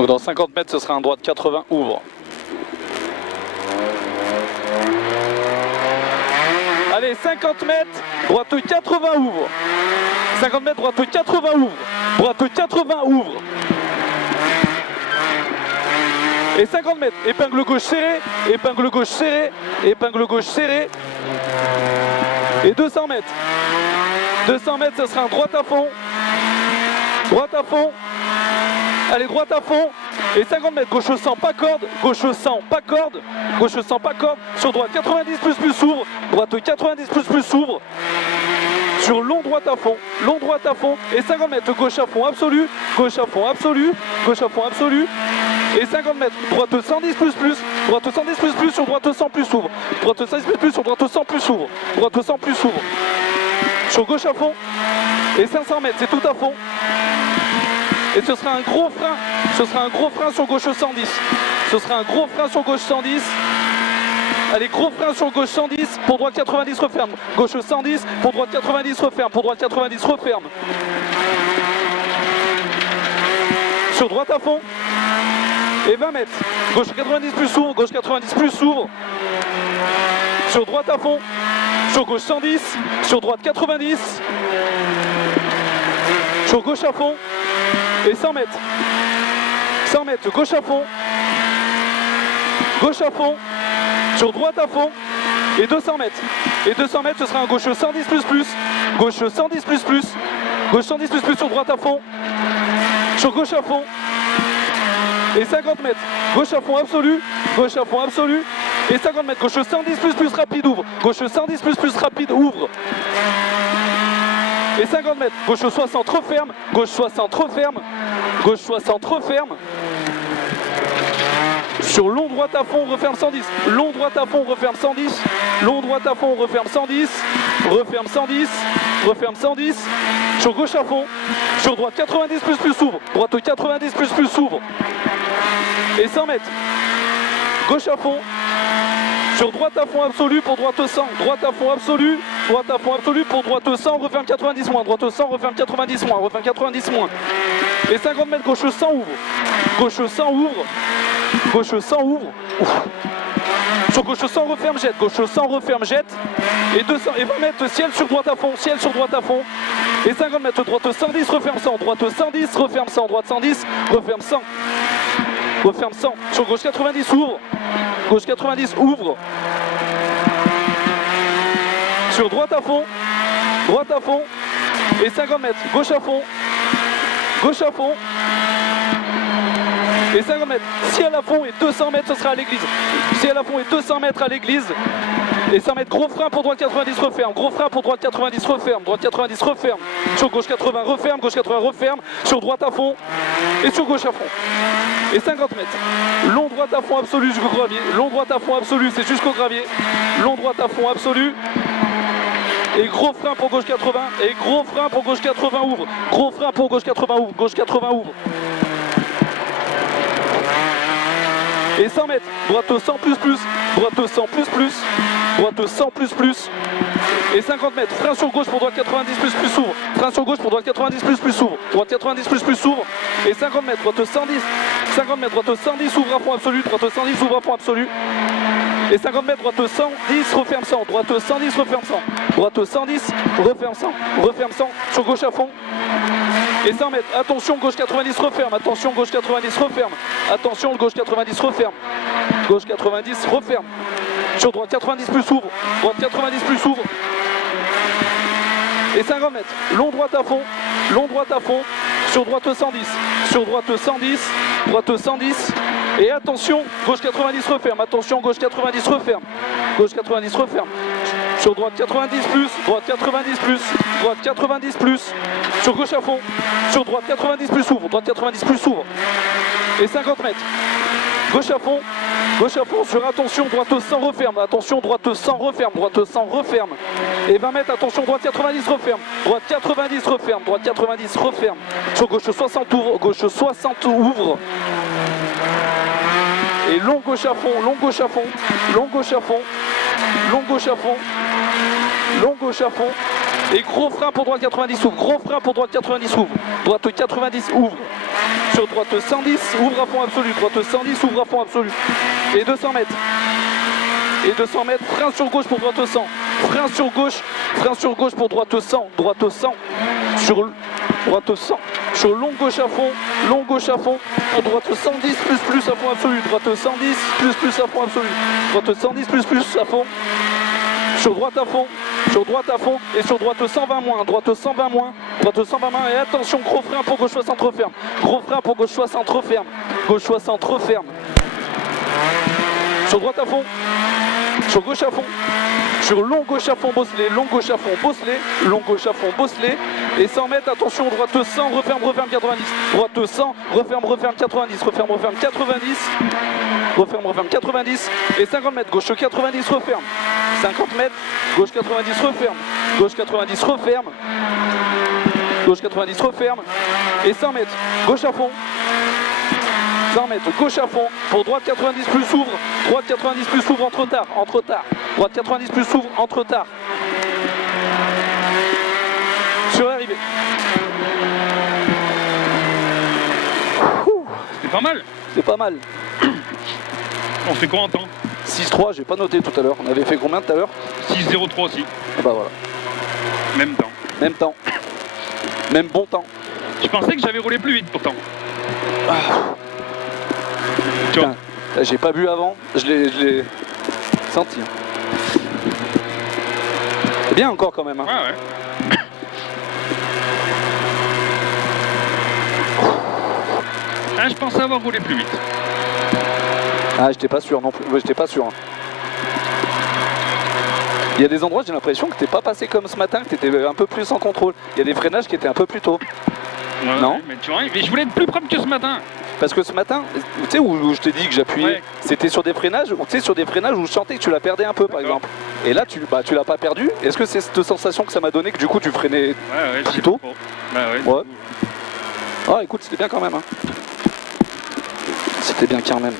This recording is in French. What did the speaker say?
Donc dans 50 mètres, ce sera un droit de 80, ouvre. Allez, 50 mètres, droite 80, ouvre. 50 mètres, droite 80, ouvre. Droite 80, ouvre. Et 50 mètres, épingle gauche serrée, épingle gauche serrée, épingle gauche serrée. Et 200 mètres. 200 mètres, ce sera un droite à fond. Droite à fond. Allez, droite à fond. Et 50 mètres, gauche au 100, pas corde. Gauche au 100, pas corde. Gauche au 100, pas corde. Sur droite 90 plus s'ouvre. Droite 90 plus s'ouvre. Sur long droite à fond. Long droite à fond. Et 50 mètres, gauche à fond absolu. Gauche à fond absolu. Gauche à fond absolu. Et 50 mètres, droite 110 plus. Droite 110 plus sur droite 100 plus s'ouvre. Droite 110 plus sur droite 100 plus s'ouvre. Droite 100 plus s'ouvre. Sur gauche à fond. Et 500 mètres, c'est tout à fond. Et ce sera un gros frein. Ce sera un gros frein sur gauche 110. Ce sera un gros frein sur gauche 110. Allez, gros frein sur gauche 110. Pour droite 90, referme. Gauche 110. Pour droite 90, referme. Pour droite 90, referme. Sur droite à fond. Et 20 mètres. Gauche 90 plus s'ouvre. Gauche 90 plus s'ouvre. Sur droite à fond. Sur gauche 110. Sur droite 90. Sur gauche à fond. Et 100 mètres. 100 mètres, gauche à fond. Gauche à fond. Sur droite à fond. Et 200 mètres. Et 200 mètres, ce sera un gauche 110 plus. Gauche 110 plus. Gauche 110 plus sur droite à fond. Sur gauche à fond. Et 50 mètres. Gauche à fond absolu. Gauche à fond absolu. Et 50 mètres. Gauche 110 plus rapide, ouvre. Gauche 110 plus rapide, ouvre. Et 50 mètres, gauche 60, referme, gauche 60, referme, gauche 60, referme. Sur long droite à fond, referme 110. Long droite à fond, referme 110. Long droite à fond, referme 110. Referme 110. Referme 110. Sur gauche à fond. Sur droite 90 plus s'ouvre. Droite 90 plus s'ouvre. Et 100 mètres. Gauche à fond. Sur droite à fond absolu pour droite 100. Droite à fond absolu. Droite à fond absolu pour droite 100. Referme 90 moins. Droite 100, referme 90 moins. Referme 90 moins. Et 50 mètres, gauche 100 ouvre. Gauche 100 ouvre. Gauche 100 ouvre. Ouf. Sur gauche 100 referme jette. Gauche 100 referme jette. Et 200 et 20 mètres ciel sur droite à fond. Ciel sur droite à fond. Et 50 mètres droite 110 referme 100. Droite 110 referme 100. Droite 110 referme 100. Referme 100. Sur gauche 90 ouvre. Gauche 90 ouvre. Sur droite à fond. Droite à fond. Et 50 mètres. Gauche à fond. Gauche à fond. Et 50 mètres. Ciel à fond et 200 mètres, ce sera à l'église. Ciel à fond et 200 mètres à l'église. Et 100 mètres, gros frein pour droite 90, referme. Gros frein pour droite 90, referme. Droite 90, referme. Sur gauche 80, referme. Gauche 80, referme. Sur droite à fond. Et sur gauche à fond. Et 50 mètres. Long droite à fond absolu jusqu'au gravier. Long droite à fond absolu, c'est jusqu'au gravier. Long droite à fond absolu. Et gros frein pour gauche 80. Et gros frein pour gauche 80 ouvre. Gros frein pour gauche 80 ouvre. Gauche 80 ouvre. Et 100 mètres, droite 100 plus, droite 100 plus, droite 100 plus. Et 50 mètres, frein sur gauche pour droite 90 plus s'ouvre. Frein sur gauche pour droite 90 plus s'ouvre. Droite 90 plus s'ouvre. Et 50 mètres, droite 110. 50 mètres, droite 110 ouvre à fond absolu. Droite 110 ouvre à fond absolu. Et 50 mètres, droite 110 referme 100. Droite 110 referme 100. Droite 110 referme 100. Referme 100 sur gauche à fond. Et 100 mètres, attention, gauche 90 referme, attention, gauche 90 referme, attention, gauche 90 referme, gauche 90 referme, sur droite 90 plus ouvre, droite 90 plus ouvre, et 50 mètres, long droite à fond, sur droite 110, sur droite 110, droite 110, et attention, gauche 90 referme, attention, gauche 90 referme, gauche 90 referme. Sur droite 90 plus, droite 90 plus, droite 90 plus, sur gauche à fond, sur droite 90 plus ouvre, droite 90 plus ouvre, et 50 mètres, gauche à fond, sur attention, droite 100 referme, attention, droite 100 referme, droite 100 referme, et 20 mètres, attention, droite 90 referme, droite 90 referme, droite 90 referme, sur gauche 60 ouvre, gauche 60 ouvre, et long gauche à fond, long gauche à fond, long gauche à fond, long gauche à fond, long gauche à fond, Et gros frein pour droite 90, ouvre. Gros frein pour droite 90, ouvre. Droite 90, ouvre. Sur droite 110, ouvre à fond absolu. Droite 110, ouvre à fond absolu. Et 200 mètres. Et 200 mètres, frein sur gauche pour droite 100. Frein sur gauche pour droite 100. Droite 100. Sur droite 100. Sur long gauche à fond. Long gauche à fond. Pour droite 110 plus à fond absolu. Droite 110 plus à fond absolu. Droite 110 plus à fond. Sur droite à fond. Sur droite à fond. Et sur droite 120 moins. Droite 120 moins. Droite 120 moins. Et attention, gros frein pour gauche 60 referme. Gros frein pour gauche 60 referme. Gauche 60 referme. Sur droite à fond. Sur gauche à fond. Sur long gauche à fond, bosselé. Long gauche à fond, bosselé. Long gauche à fond, bosselé. Et 100 mètres, attention, droite 100, referme 90. Droite 100, referme 90. Referme 90. Referme 90. Et 50 mètres, gauche 90, referme. 50 mètres, gauche 90, referme. Gauche 90, referme. Gauche 90, referme. Et 100 mètres, gauche à fond. 100 mètres, gauche à fond, pour droite 90 plus ouvre, droite 90 plus ouvre entre tard, droite 90 plus ouvre entre tard. Sur l'arrivée. C'était pas mal. C'est pas mal. On fait combien de temps? 6-3, j'ai pas noté tout à l'heure. On avait fait combien tout à l'heure? 6-0-3 aussi. Ah bah voilà. Même temps. Même temps. Même bon temps. Je pensais que j'avais roulé plus vite pourtant. Ah. Tu vois. J'ai pas bu avant, je l'ai senti. C'est bien encore quand même. Hein. Ouais. Ah, je pensais avoir roulé plus vite. Ah, j'étais pas sûr non plus. Ouais, j'étais pas sûr. Hein. Il y a des endroits, j'ai l'impression que t'es pas passé comme ce matin, que t'étais un peu plus en contrôle. Il y a des freinages qui étaient un peu plus tôt. Ouais, non ouais, mais tu vois, mais je voulais être plus propre que ce matin. Parce que ce matin, tu sais où je t'ai dit que j'appuyais, ouais. C'était sur des freinages, tu sais, sur des freinages où je sentais que tu la perdais un peu par exemple. Et là, tu l'as pas perdu. Est-ce que c'est cette sensation que ça m'a donné que du coup tu freinais plus tôt? Bah ouais. Ah écoute, c'était bien quand même. Hein. C'était bien quand même.